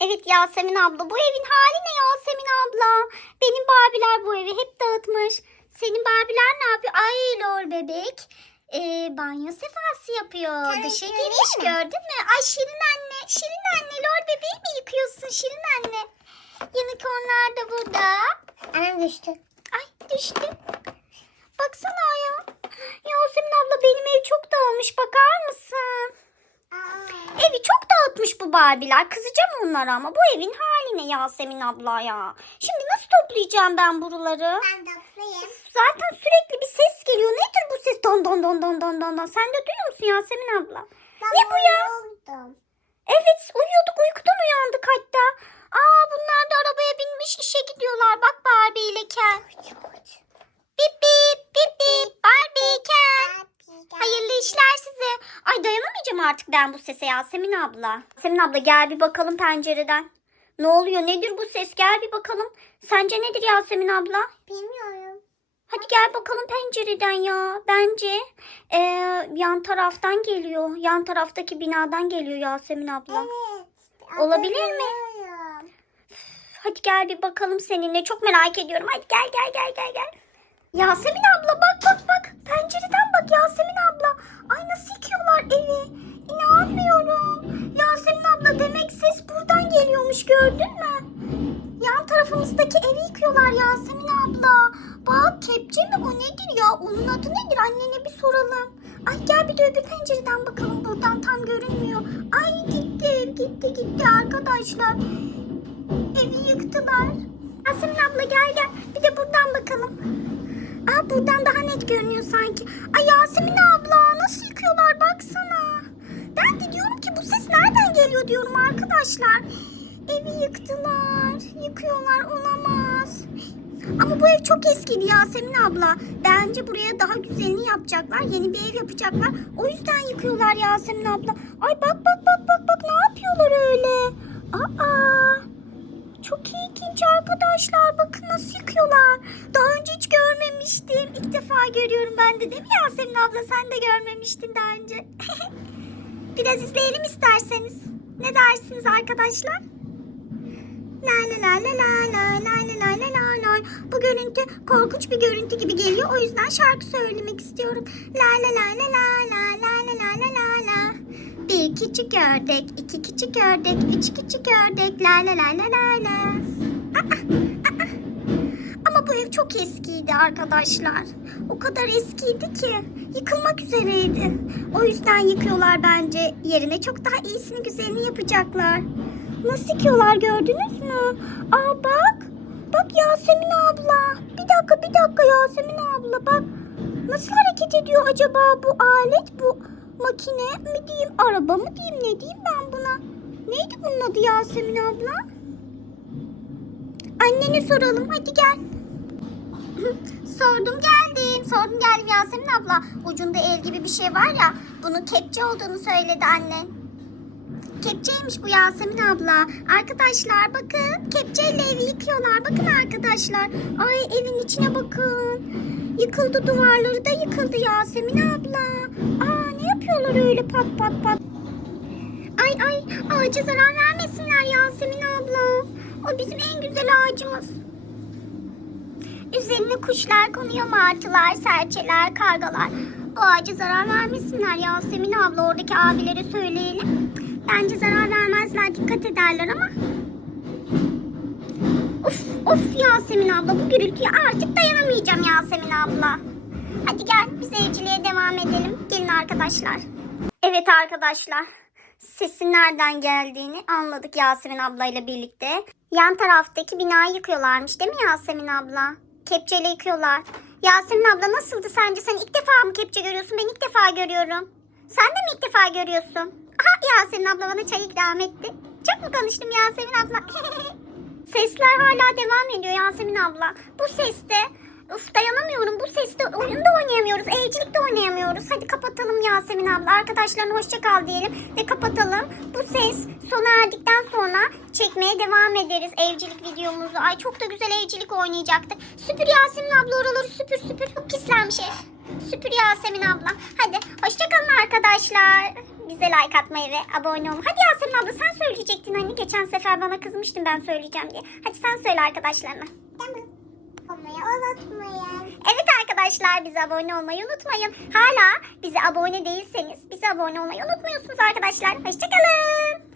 Evet Yasemin abla bu evin hali ne Yasemin abla? Benim Barbiler bu evi hep dağıtmış. Senin Barbiler ne yapıyor? Ay lor bebek. Ee, banyo sefası yapıyor. Sen Dışa girmiş mı? gördün mü? Ay Şirin anne. Şirin anne lor bebeği mi yıkıyorsun Şirin anne? Unicornlar da burada. Anam düştü. Ay düştü. Baksana ya. Yasemin abla benim ev çok dağılmış bakar mısın? Evi çok dağıtmış bu Barbiler. Kızacağım onlara ama bu evin haline Yasemin abla ya. Şimdi nasıl toplayacağım ben buraları? Ben toplayayım. Zaten sürekli bir ses geliyor. Nedir bu ses? Don don don don don don don. Sen de duyuyor musun Yasemin abla? Ne bu ya? Oldum. Evet uyuyorduk uykudan uyandık hatta. Aa bunlar da arabaya binmiş işe gidiyorlar. Bak Barbie ile Ken. Bip bip bip bip Barbie Ken. Hayırlı işler size. Ay dayanamayacağım artık ben bu sese Yasemin abla. Yasemin abla gel bir bakalım pencereden. Ne oluyor nedir bu ses gel bir bakalım. Sence nedir Yasemin abla? Bilmiyorum. Hadi gel bakalım pencereden ya. Bence eee, yan taraftan geliyor. Yan taraftaki binadan geliyor Yasemin abla. Evet. Olabilir mi? Hadi gel bir bakalım seninle. Çok merak ediyorum. Hadi gel gel gel gel gel. Yasemin abla bak bak bak. Pencereden bak Yasemin abla. Ay nasıl yıkıyorlar evi. İnanmıyorum. Yasemin abla demek ses buradan geliyormuş gördün mü? Yan tarafımızdaki evi yıkıyorlar Yasemin abla. Bak kepçe mi o nedir ya? Onun adı nedir? Annene bir soralım. Ay gel bir de öbür pencereden bakalım. Buradan tam görünmüyor. Ay gitti ev gitti gitti arkadaşlar. Evi yıktılar. Yasemin abla gel gel. Bir de buradan bakalım. Aa buradan daha net görünüyor sanki. Ay Yasemin abla nasıl yıkıyorlar baksana. Ben de diyorum ki bu ses nereden geliyor diyorum arkadaşlar. Evi yıktılar. Yıkıyorlar olamaz. Ama bu ev çok eskiydi Yasemin abla. Bence buraya daha güzelini yapacaklar. Yeni bir ev yapacaklar. O yüzden yıkıyorlar Yasemin abla. Ay bak bak bak bak bak ne yapıyorlar öyle. Aa. Çok ilginç arkadaşlar. Bakın nasıl yıkıyorlar. Daha önce hiç görmemiştim. İlk defa görüyorum ben de değil mi Yasemin abla? Sen de görmemiştin daha önce. Biraz izleyelim isterseniz. Ne dersiniz arkadaşlar? La la la la la la la la la la la la. Bu görüntü korkunç bir görüntü gibi geliyor. O yüzden şarkı söylemek istiyorum. La la la la la la la la la la. Bir küçük ördek, iki küçük ördek, üç küçük ördek. La la la la la la. Aa, aa. Ama bu ev çok eskiydi arkadaşlar. O kadar eskiydi ki yıkılmak üzereydi. O yüzden yıkıyorlar bence. Yerine çok daha iyisini güzelini yapacaklar. Nasıl yıkıyorlar gördünüz mü? Aa bak. Bak Yasemin abla. Bir dakika bir dakika Yasemin abla bak. Nasıl hareket ediyor acaba bu alet bu makine mi diyeyim araba mı diyeyim ne diyeyim ben buna? Neydi bunun adı Yasemin abla? Annene soralım hadi gel. Sordum geldim. Sordum geldim Yasemin abla. Ucunda el gibi bir şey var ya. Bunun kepçe olduğunu söyledi annen. Kepçeymiş bu Yasemin abla. Arkadaşlar bakın. Kepçeyle evi yıkıyorlar. Bakın arkadaşlar. Ay evin içine bakın. Yıkıldı duvarları da yıkıldı Yasemin abla. Aa yapıyorlar öyle pat pat pat. Ay ay ağaca zarar vermesinler Yasemin abla. O bizim en güzel ağacımız. Üzerine kuşlar konuyor martılar, serçeler, kargalar. Bu ağaca zarar vermesinler Yasemin abla. Oradaki abilere söyleyelim. Bence zarar vermezler, dikkat ederler ama. Of of Yasemin abla bu gürültüye artık dayanamayacağım Yasemin abla. Hadi gel biz evciliğe devam edelim. Gelin arkadaşlar. Evet arkadaşlar. Sesin nereden geldiğini anladık Yasemin ablayla birlikte. Yan taraftaki binayı yıkıyorlarmış değil mi Yasemin abla? Kepçeyle yıkıyorlar. Yasemin abla nasıldı sence? Sen ilk defa mı kepçe görüyorsun? Ben ilk defa görüyorum. Sen de mi ilk defa görüyorsun? Aha Yasemin abla bana çay ikram etti. Çok mu konuştum Yasemin abla? Sesler hala devam ediyor Yasemin abla. Bu seste Uf dayanamıyorum bu seste oyunda oynayamıyoruz. Evcilikte oynayamıyoruz. Hadi kapatalım Yasemin abla. Arkadaşlarına hoşça kal diyelim ve kapatalım. Bu ses sona erdikten sonra çekmeye devam ederiz evcilik videomuzu. Ay çok da güzel evcilik oynayacaktık. Süpür Yasemin abla oraları süpür süpür. Çok pislenmiş ev. Süpür Yasemin abla. Hadi hoşça kalın arkadaşlar. bize like atmayı ve abone olmayı. Hadi Yasemin abla sen söyleyecektin hani geçen sefer bana kızmıştın ben söyleyeceğim diye. Hadi sen söyle arkadaşlarına. Tamam. Unutmayın. Evet arkadaşlar bize abone olmayı unutmayın. Hala bize abone değilseniz bize abone olmayı unutmuyorsunuz arkadaşlar. Hoşçakalın.